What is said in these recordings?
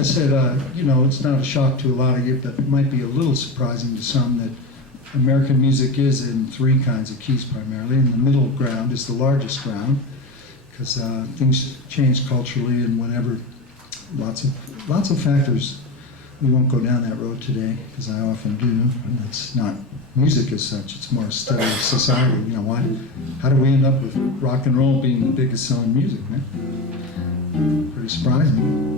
I said, you know, it's not a shock to a lot of you, but it might be a little surprising to some that American music is in three kinds of keys primarily, and the middle ground is the largest ground, because things change culturally and whatever, lots of factors. We won't go down that road today, because I often do, and it's not music as such, it's more a study of society. You know, how do we end up with rock and roll being the biggest selling music, man? Pretty surprising.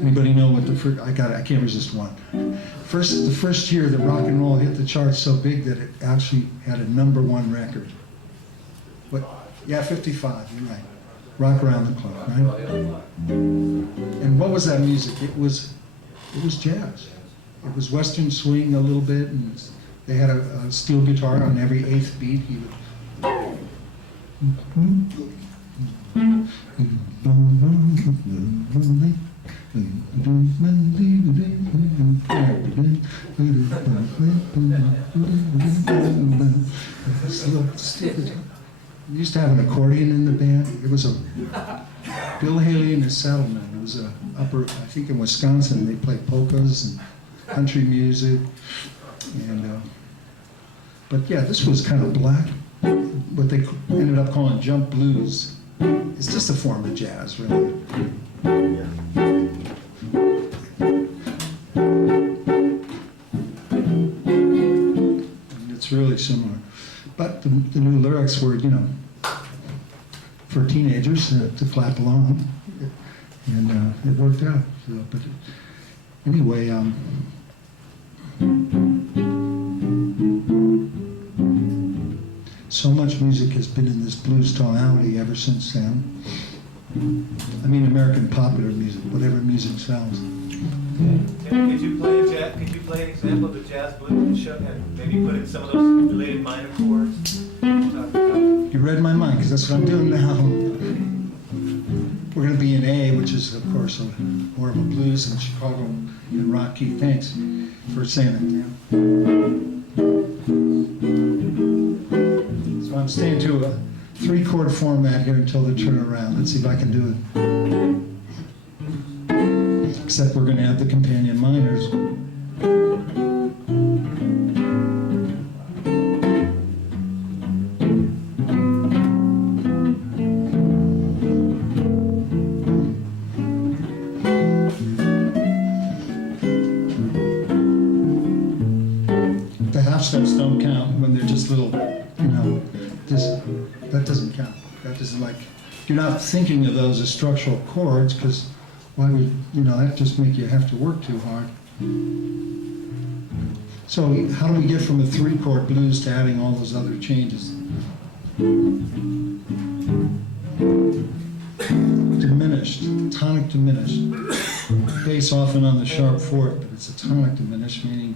Anybody know what the first, I can't resist one. The first year that rock and roll hit the charts so big that it actually had a #1 record. What? Yeah, 55, you're right. Rock Around the Clock, right? And what was that music? It was jazz. It was Western swing a little bit, and they had a steel guitar on every 8th beat. He would. Stupid. We used to have an accordion in the band. It was a Bill Haley and his Settlement. It was a upper, I think in Wisconsin, they played polkas and country music. And but yeah, this was kind of black. What they ended up calling jump blues. It's just a form of jazz, really. And it's really similar. But the new lyrics were, you know, for teenagers to clap along, and it worked out. So, but anyway, so much music has been in this blues tonality ever since then. I mean, American popular music, whatever music sells. Could you play an example of the jazz blues show and maybe put in some of those related minor chords? You read my mind, because that's what I'm doing now. We're going to be in A, which is, of course, more of a blues and Chicago and rock key. Thanks for saying that, Dan. So I'm staying to a 3-chord format here until they turn around. Let's see if I can do it. Except we're going to have the companion minors. The half steps don't count when they're just little, you know, that doesn't count. That doesn't, like, you're not thinking of those as structural chords, because why would, you know, that just make you have to work too hard. So how do we get from a 3-chord blues to adding all those other changes? Diminished, tonic diminished. Bass often on the sharp 4th, but it's a tonic diminished, meaning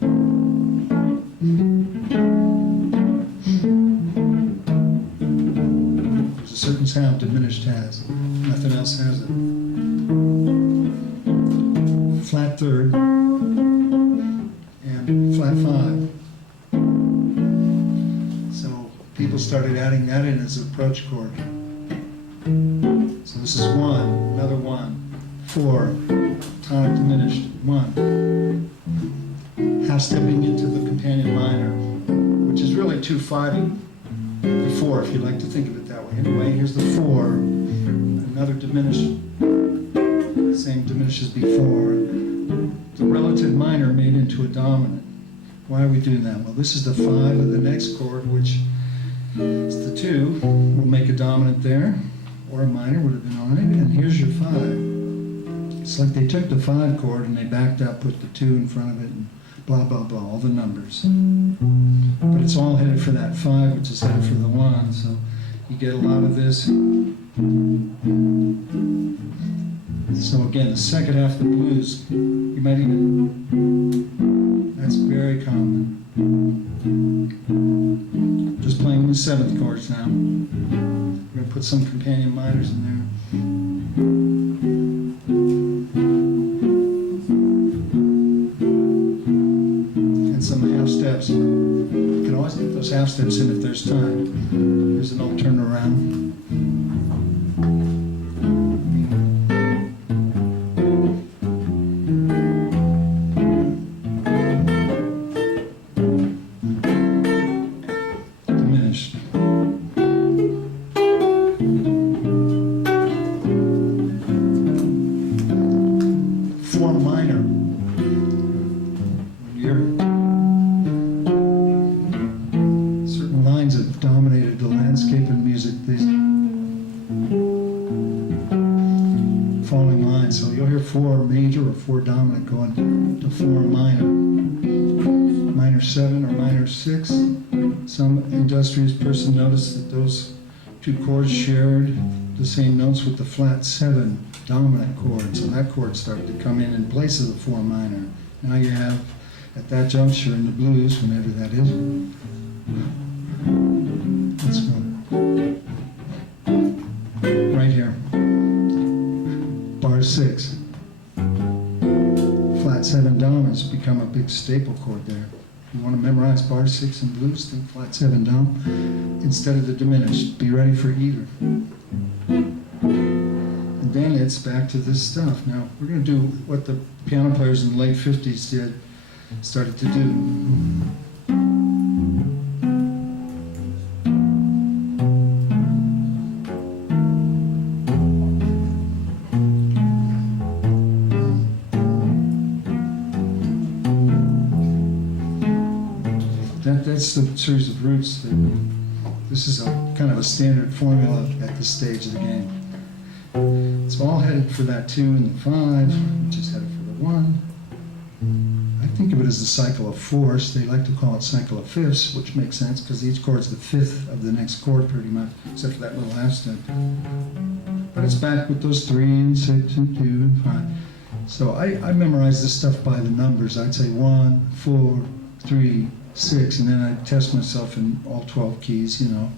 there's a certain sound diminished has. Nothing else has it. Flat 3rd and flat 5. So people started adding that in as an approach chord. So this is 1, another 1, 4, tonic diminished, 1. Half stepping into the companion minor, which is really 2/5 the 4, if you like to think of it that way. Anyway, here's the 4, another diminished, same diminished as before. The relative minor made into a dominant. Why are we doing that? Well, this is the 5 of the next chord, which is the 2. We'll make a dominant there, or a minor would have been all right. And here's your 5. It's like they took the 5 chord and they backed up, put the 2 in front of it, and blah, blah, blah, all the numbers. But it's all headed for that 5, which is headed for the 1, so you get a lot of this. So again, the second half of the blues, you might even, that's very common. Just playing the 7th chords now. I'm going to put some companion minors in there. And some half steps. You can always get those half steps in if there's time. Here's an old turnaround. minor, when certain lines have dominated the landscape in music, these falling lines. So you'll hear 4 major or 4 dominant going to 4 minor. Minor 7 or minor 6. Some industrious person noticed that those 2 chords shared the same notes with the flat 7 dominant chord. So that chord started to come in place of the 4 minor. Now you have, at that juncture in the blues, whenever that is, let's go right here. Bar 6. Flat 7 dominants become a big staple chord there. You want to memorize bar 6 in blues, think flat 7 dom instead of the diminished. Be ready for either. And then it's back to this stuff. Now, we're going to do what the piano players in the late 50s started to do. That's the series of roots. This is a kind of a standard formula at this stage of the game. It's all headed for that 2 and the 5, which is headed for the 1. I think of it as the cycle of fourths. They like to call it cycle of fifths, which makes sense because each chord's the 5th of the next chord pretty much, except for that little half step. But it's back with those 3 and 6 and 2 and 5. So I memorize this stuff by the numbers. I'd say 1, 4, 3, 6, and then I test myself in all 12 keys, you know,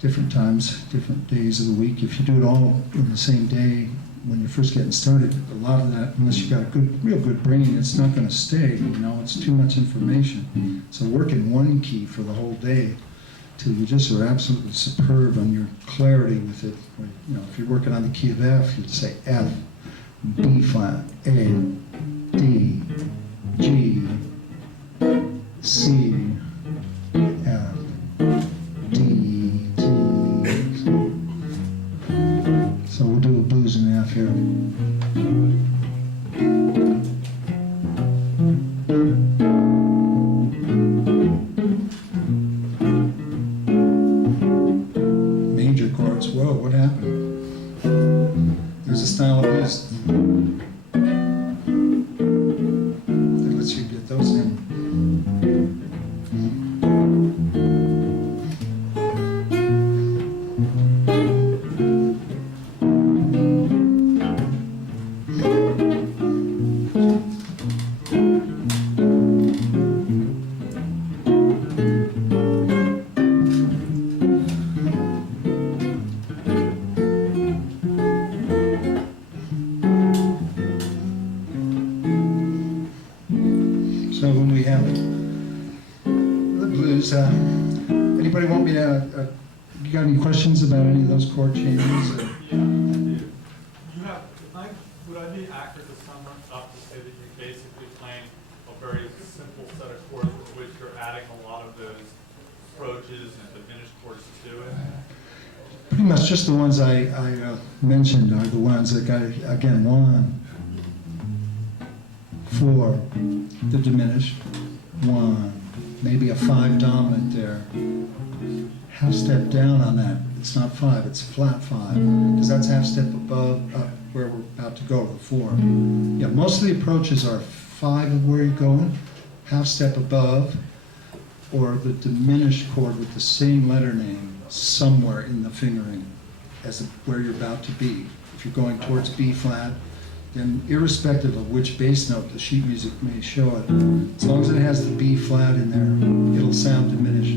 different times, different days of the week. If you do it all in the same day when you're first getting started, a lot of that, unless you've got a real good brain, it's not going to stay, you know, it's too much information. So work in one key for the whole day till you just are absolutely superb on your clarity with it. You know, if you're working on the key of F, you'd say F, B flat, A, D, G, C, F, D, G. So we'll do a blues in F here. Major chords. Whoa, what happened? There's a style of blues that lets you get those in. So when we have the blues, anybody want me to, you got any questions about any of those chord changes? Yeah, I do. Would I be accurate to sum up to say that you're basically playing a very simple set of chords with which you're adding a lot of those approaches and diminished chords to it? Pretty much just the ones I mentioned are the ones that got, again, 1, 4, the diminished, 1, maybe a 5 dominant there. Half step down on that. It's not 5, it's a flat 5, because that's half step above up where we're about to go, the 4. Yeah, most of the approaches are 5 of where you're going, half step above, or the diminished chord with the same letter name somewhere in the fingering as where you're about to be. If you're going towards B flat, then irrespective of which bass note the sheet music may show it, as long as it has the B flat in there, it'll sound diminished.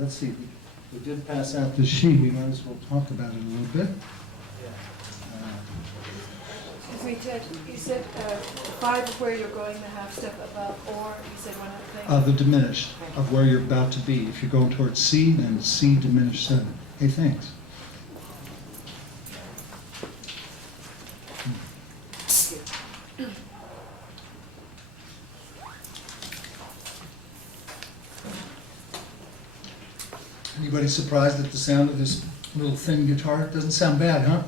Let's see, we did pass out the sheet, we might as well talk about it a little bit. Excuse me, Ted, you said 5 of where you're going, the half step above, or you said one other thing? The diminished of where you're about to be. If you're going towards C, then C diminished 7. Hey, thanks. Any Anybody surprised at the sound of this little thin guitar? It doesn't sound bad, huh?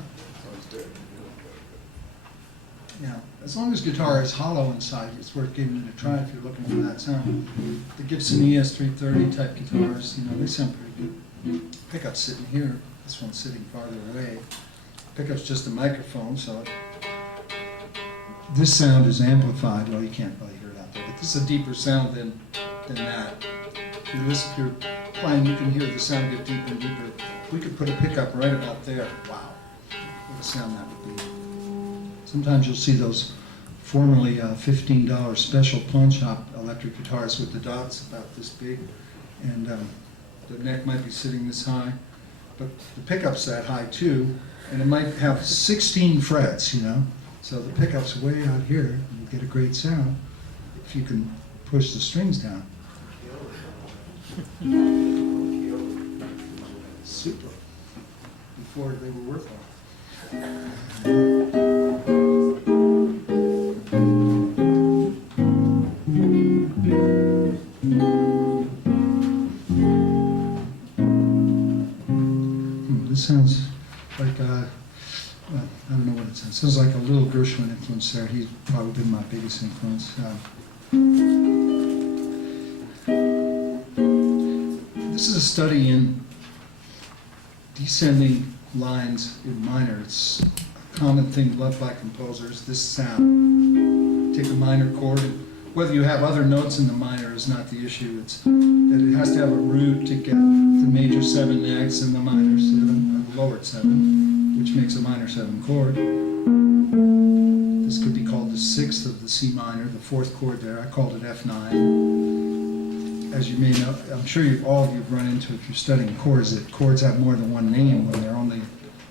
Yeah, as long as guitar is hollow inside, it's worth giving it a try if you're looking for that sound. The Gibson ES330 type guitars, you know, they sound pretty good. Pickup's sitting here, this one's sitting farther away. Pickup's just a microphone, so this sound is amplified. Well, you can't really hear it out there, but this is a deeper sound than that. If you're playing, you can hear the sound get deeper and deeper. We could put a pickup right about there. Wow, what a sound that would be. Sometimes you'll see those formerly $15 special pawn shop electric guitars with the dots about this big, and the neck might be sitting this high, but the pickup's that high too, and it might have 16 frets, you know, so the pickup's way out here, and you get a great sound if you can push the strings down. Super. Before they were worthwhile. This sounds like, well, I don't know what it sounds. It sounds like a little Gershwin influence there. He's probably been my biggest influence. This is a study in descending lines in minor. It's a common thing loved by composers, this sound. Take a minor chord, and whether you have other notes in the minor is not the issue. It's that it has to have a root to get the major 7 next and the minor 7, and the lowered 7, which makes a minor 7 chord. This could be called the 6th of the C minor, the 4th chord there. I called it F9. As you may know, I'm sure all of you have run into, if you're studying chords, that chords have more than one name when they're only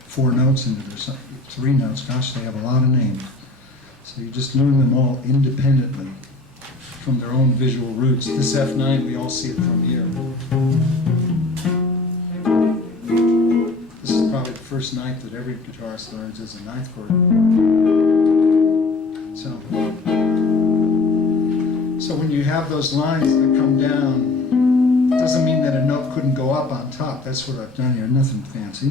4 notes into their 3 notes. Gosh, they have a lot of names. So you just learn them all independently from their own visual roots. This F9, we all see it from here. This is probably the first ninth that every guitarist learns as a ninth chord. So when you have those lines that come down, it doesn't mean that a note couldn't go up on top. That's what I've done here, nothing fancy.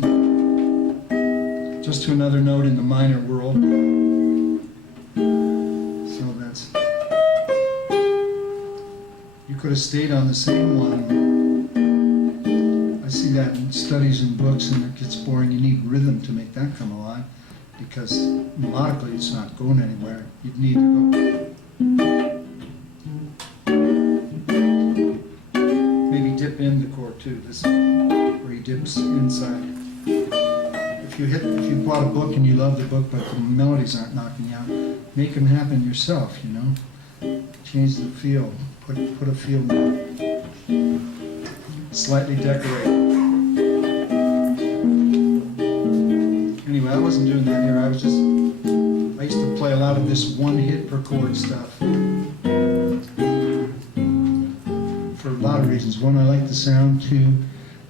Just to another note in the minor world. So that's, you could have stayed on the same one. I see that in studies and books, and it gets boring. You need rhythm to make that come alive, because melodically it's not going anywhere. You'd need to go. Dip in the chord too, this where he dips inside. If you bought a book and you love the book but the melodies aren't knocking you out, make them happen yourself, you know. Change the feel, put a feel in it. Slightly decorate. Anyway, I wasn't doing that here. I used to play a lot of this one hit per chord stuff. For a lot of reasons. One, I like the sound. Two,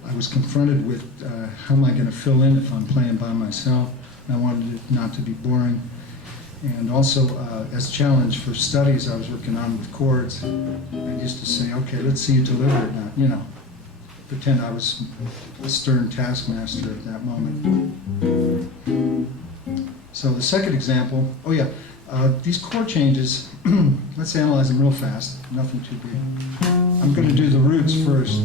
I was confronted with how am I going to fill in if I'm playing by myself. And I wanted it not to be boring. And also, as a challenge for studies I was working on with chords, I used to say, okay, let's see you deliver it now. You know, pretend I was a stern taskmaster at that moment. So the second example, these chord changes, let's analyze them real fast, nothing too big. I'm going to do the roots first.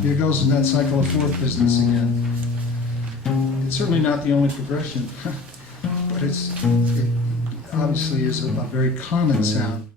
Here goes in that cycle of fourth business again. It's certainly not the only progression, but it obviously is a very common sound.